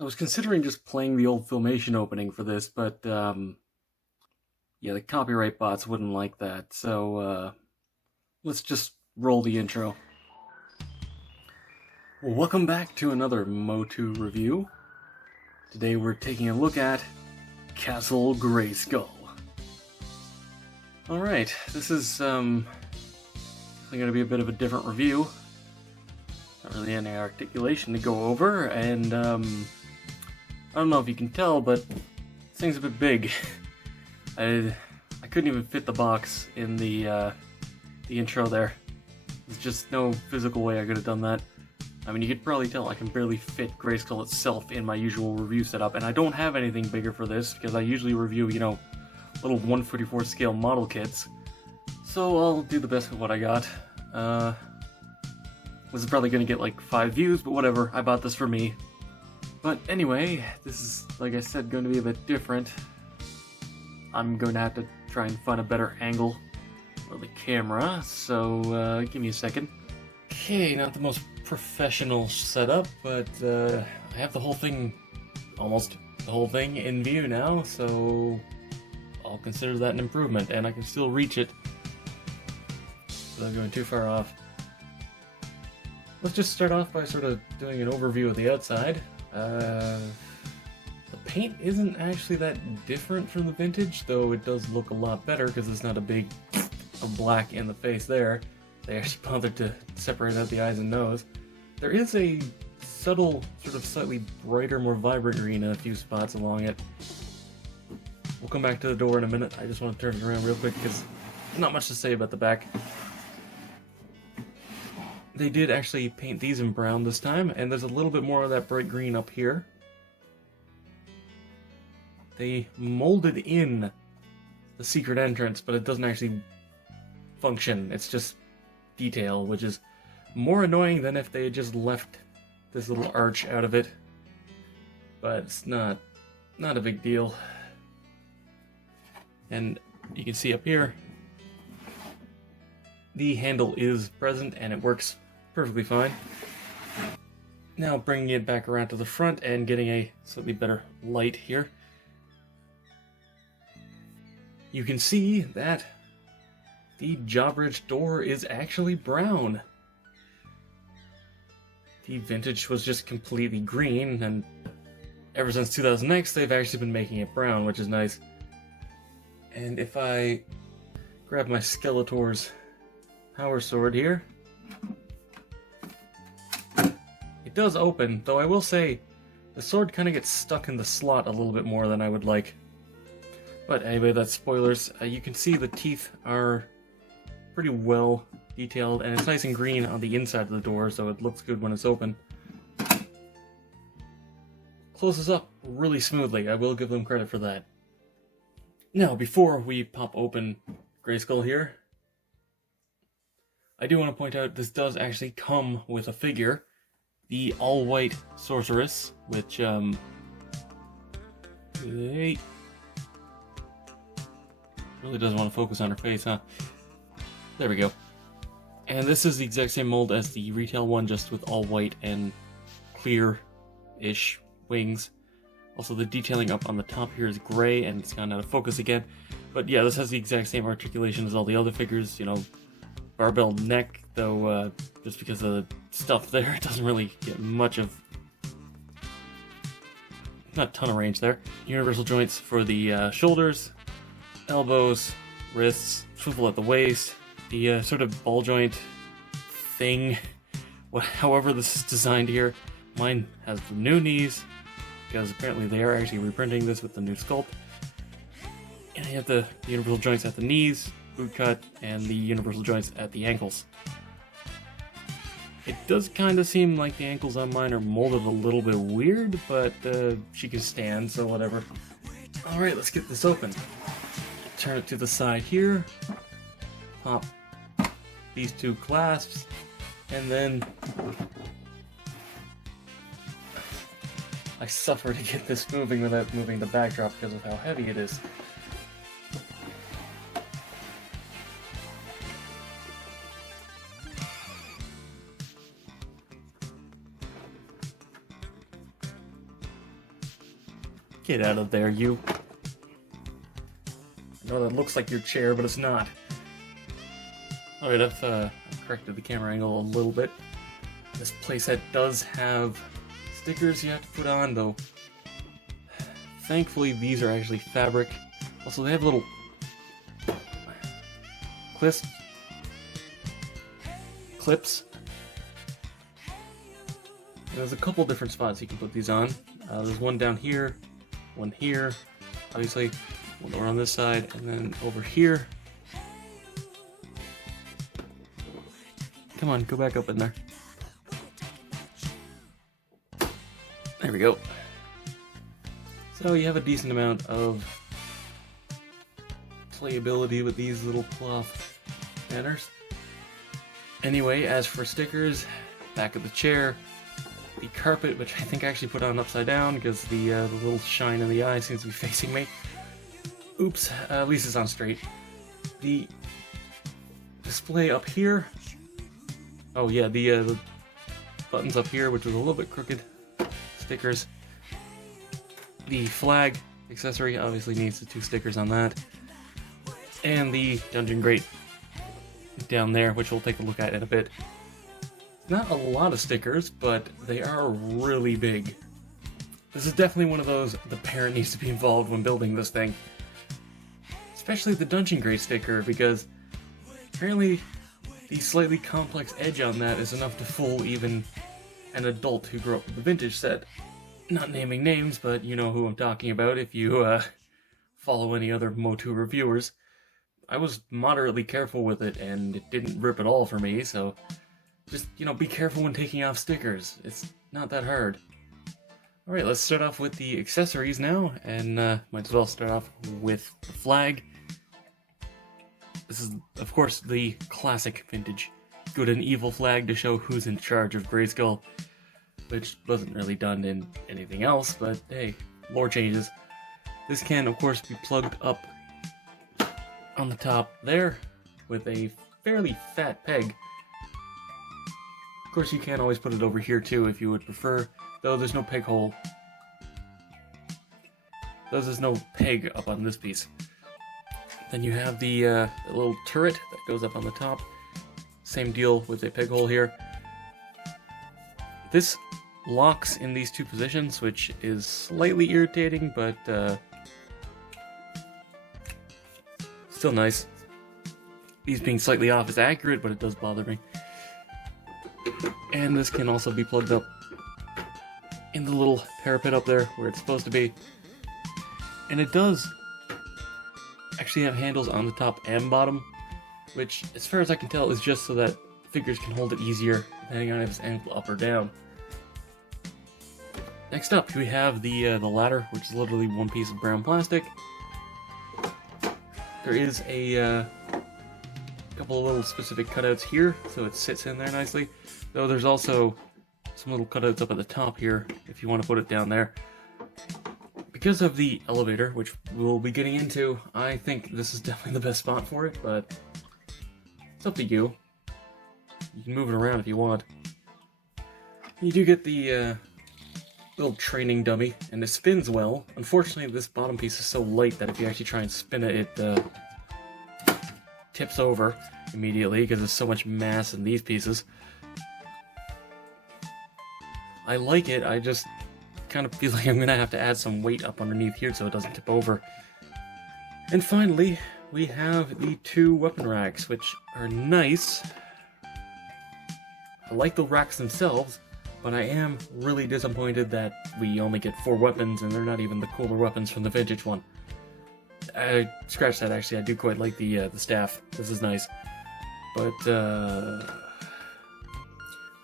I was considering just playing the old Filmation opening for this, but yeah, the copyright bots wouldn't like that, so let's just roll the intro. Well, welcome back to another MOTU review. Today we're taking a look at Castle Greyskull. Alright, this is going to be a bit of a different review. Not really any articulation to go over, and I don't know if you can tell, but this thing's a bit big. I couldn't even fit the box in the intro there. There's just no physical way I could have done that. I mean, you could probably tell I can barely fit Greyskull itself in my usual review setup, and I don't have anything bigger for this because I usually review, you know, little 1/44 scale model kits. So I'll do the best with what I got. This is probably going to get like 5 views, but whatever, I bought this for me. But anyway, this is, like I said, going to be a bit different. I'm going to have to try and find a better angle for the camera, so give me a second. Okay, not the most professional setup, but I have the whole thing, almost the whole thing in view now, so I'll consider that an improvement, and I can still reach it without going too far off. Let's just start off by sort of doing an overview of the outside. The paint isn't actually that different from the vintage, though it does look a lot better because it's not a big black in the face there. They actually bothered to separate out the eyes and nose. There is a subtle, sort of slightly brighter, more vibrant green in a few spots along it. We'll come back to the door in a minute. I just want to turn it around real quick because not much to say about the back. They did actually paint these in brown this time, and there's a little bit more of that bright green up here. They molded in the secret entrance, but it doesn't actually function. It's just detail, which is more annoying than if they had just left this little arch out of it. But it's not a big deal. And you can see up here, the handle is present and it works perfectly fine. Now bringing it back around to the front and getting a slightly better light here. You can see that the jawbridge door is actually brown. The vintage was just completely green, and ever since 2000X they've actually been making it brown, which is nice. And if I grab my Skeletor's power sword here, it does open, though I will say the sword kind of gets stuck in the slot a little bit more than I would like. But anyway, that's spoilers. You can see the teeth are pretty well detailed, and it's nice and green on the inside of the door, so it looks good when it's open. Closes up really smoothly, I will give them credit for that. Now, before we pop open Greyskull here, I do want to point out this does actually come with a figure, the all-white Sorceress, which, really doesn't want to focus on her face, huh? There we go. And this is the exact same mold as the retail one, just with all white and clear-ish wings. Also, the detailing up on the top here is gray, and it's gone out of focus again. But yeah, this has the exact same articulation as all the other figures, you know, barbell neck, though just because of the stuff there, it doesn't really get much of... not a ton of range there. Universal joints for the shoulders, elbows, wrists, swivel at the waist, the sort of ball joint thing, however this is designed here. Mine has the new knees, because apparently they are actually reprinting this with the new sculpt. And you have the universal joints at the knees, boot cut, and the universal joints at the ankles. It does kind of seem like the ankles on mine are molded a little bit weird, but she can stand, so whatever. Alright, let's get this open. Turn it to the side here, pop these two clasps, and then I suffer to get this moving without moving the backdrop because of how heavy it is. Get out of there, you. I know that looks like your chair, but it's not. Alright, I've corrected the camera angle a little bit. This playset does have stickers you have to put on, though. Thankfully, these are actually fabric. Also, they have little clips. There's a couple different spots you can put these on. There's one down here, one here, obviously, one over on this side, and then over here. Come on, go back up in there. There we go. So you have a decent amount of playability with these little cloth banners. Anyway, as for stickers, back of the chair, the carpet, which I think I actually put on upside down because the little shine in the eye seems to be facing me. Oops, at least it's on straight. The display up here. Oh yeah, the buttons up here, which was a little bit crooked. Stickers. The flag accessory obviously needs the 2 stickers on that. And the dungeon grate down there, which we'll take a look at in a bit. Not a lot of stickers, but they are really big. This is definitely one of those the parent needs to be involved when building this thing. Especially the dungeon grate sticker, because apparently the slightly complex edge on that is enough to fool even an adult who grew up with the vintage set. Not naming names, but you know who I'm talking about if you follow any other MOTU reviewers. I was moderately careful with it, and it didn't rip at all for me, so just, you know, be careful when taking off stickers. It's not that hard. Alright, let's start off with the accessories now, and might as well start off with the flag. This is, of course, the classic vintage good and evil flag to show who's in charge of Greyskull, which wasn't really done in anything else, but hey, lore changes. This can, of course, be plugged up on the top there with a fairly fat peg. Of course, you can always put it over here too if you would prefer, though there's no peg hole. There's no peg up on this piece. Then you have the little turret that goes up on the top. Same deal with a peg hole here. This locks in these 2 positions, which is slightly irritating, but still nice. These being slightly off is accurate, but it does bother me. And this can also be plugged up in the little parapet up there where it's supposed to be. And it does actually have handles on the top and bottom, which, as far as I can tell, is just so that figures can hold it easier, depending on if it's angled up or down. Next up, we have the ladder, which is literally one piece of brown plastic. There is a couple of little specific cutouts here, so it sits in there nicely. Though there's also some little cutouts up at the top here, if you want to put it down there. Because of the elevator, which we'll be getting into, I think this is definitely the best spot for it, but it's up to you. You can move it around if you want. You do get the little training dummy, and it spins well. Unfortunately, this bottom piece is so light that if you actually try and spin it, it tips over immediately because there's so much mass in these pieces. I like it, I just kind of feel like I'm going to have to add some weight up underneath here so it doesn't tip over. And finally, we have the 2 weapon racks, which are nice. I like the racks themselves, but I am really disappointed that we only get 4 weapons, and they're not even the cooler weapons from the vintage one. Scratch that, actually, I do quite like the staff. This is nice. But,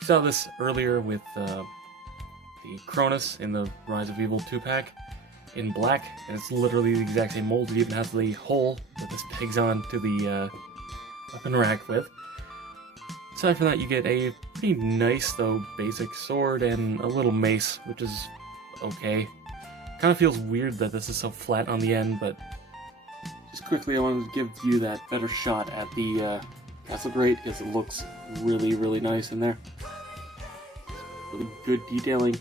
we saw this earlier with the Cronus in the Rise of Evil 2-pack in black, and it's literally the exact same mold. It even has the hole that this pegs on to the weapon rack with. Aside from that, you get a pretty nice, though, basic sword and a little mace, which is okay. Kind of feels weird that this is so flat on the end, but just quickly I wanted to give you that better shot at the Castle Greyskull because it looks really, really nice in there. Really good detailing.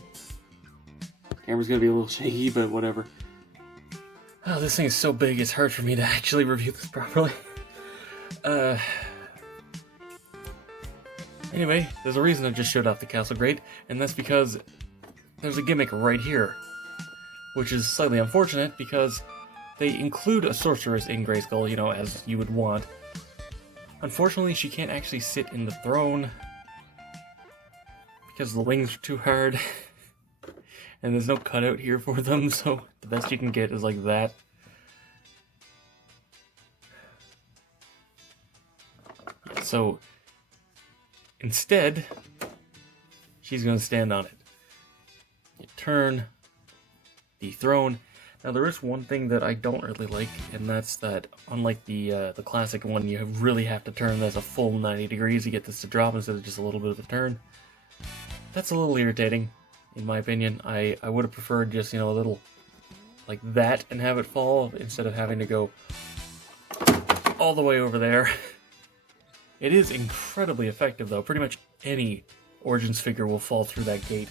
Camera's gonna be a little shaky, but whatever. Oh, this thing is so big, it's hard for me to actually review this properly. Anyway, there's a reason I just showed off the Castle Grate, and that's because there's a gimmick right here, which is slightly unfortunate because they include a Sorceress in Greyskull, you know, as you would want. Unfortunately, she can't actually sit in the throne because the wings are too hard, and there's no cutout here for them, so the best you can get is like that. So instead, she's going to stand on it. You turn the throne. Now there is one thing that I don't really like, and that's that unlike the classic one, you really have to turn this a full 90 degrees to get this to drop instead of just a little bit of a turn. That's a little irritating, in my opinion. I would have preferred just, you know, a little like that and have it fall instead of having to go all the way over there. It is incredibly effective though. Pretty much any Origins figure will fall through that gate.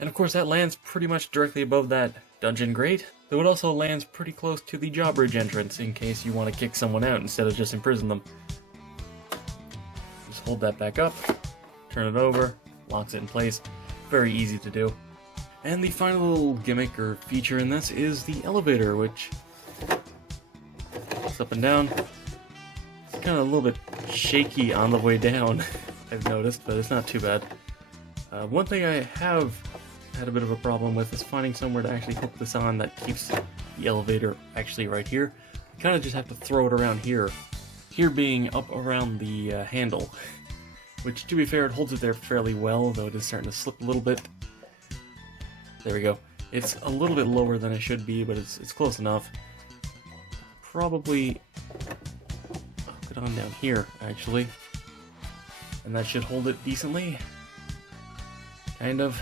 And of course that lands pretty much directly above that dungeon grate, though it also lands pretty close to the drawbridge entrance in case you want to kick someone out instead of just imprison them. Just hold that back up, turn it over, locks it in place. Very easy to do. And the final little gimmick or feature in this is the elevator, which is up and down. It's kind of a little bit shaky on the way down, I've noticed, but it's not too bad. One thing I have had a bit of a problem with is finding somewhere to actually hook this on that keeps the elevator actually right here. You kind of just have to throw it around here. Here being up around the handle. Which, to be fair, it holds it there fairly well, though it is starting to slip a little bit. There we go. It's a little bit lower than it should be, but it's close enough. Probably hook it on down here, actually. And that should hold it decently. Kind of.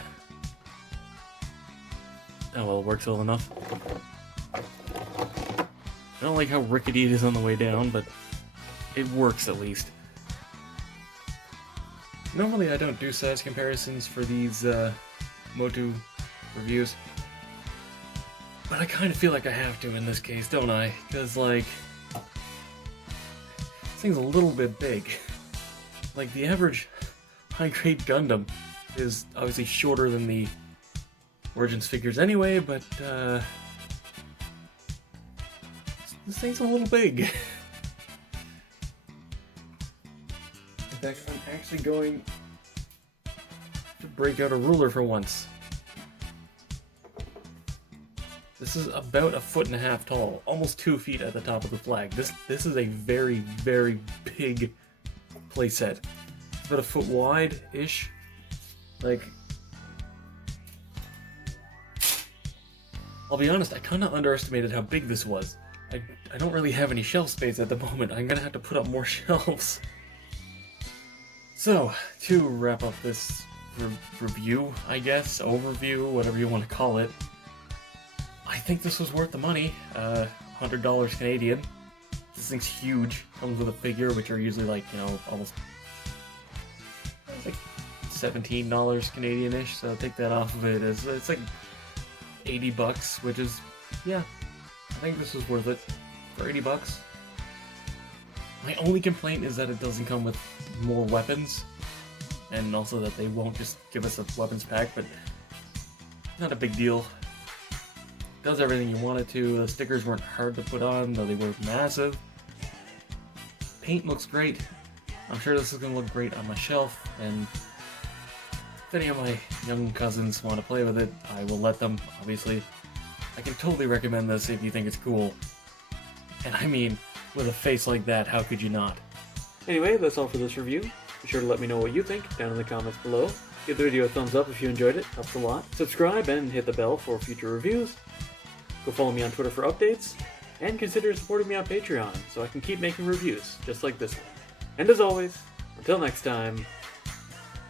Oh well, it works well enough. I don't like how rickety it is on the way down, but it works at least. Normally I don't do size comparisons for these MOTU reviews, but I kind of feel like I have to in this case, don't I? Because, like, this thing's a little bit big. Like, the average high-grade Gundam is obviously shorter than the Origins figures anyway, but this thing's a little big. In fact, I'm actually going to break out a ruler for once. This is about 1.5 feet tall, almost 2 feet at the top of the flag. This is a very, very big playset. It's about 1 foot wide-ish. Like, I'll be honest, I kind of underestimated how big this was. I don't really have any shelf space at the moment. I'm gonna have to put up more shelves. So, to wrap up this review, I guess, overview, whatever you want to call it, I think this was worth the money. $100 Canadian. This thing's huge. Comes with a figure, which are usually like, you know, almost like $17 Canadian-ish, so take that off of it. It's like $80, which is, yeah, I think this was worth it for $80. My only complaint is that it doesn't come with more weapons, and also that they won't just give us a weapons pack, but not a big deal. Does everything you want it to. The stickers weren't hard to put on, though they were massive. Paint looks great. I'm sure this is going to look great on my shelf, and if any of my young cousins want to play with it, I will let them, obviously. I can totally recommend this if you think it's cool. And I mean, with a face like that, how could you not? Anyway, that's all for this review. Be sure to let me know what you think down in the comments below. Give the video a thumbs up if you enjoyed it, helps a lot. Subscribe and hit the bell for future reviews. Go follow me on Twitter for updates. And consider supporting me on Patreon so I can keep making reviews just like this one. And as always, until next time,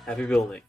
happy building.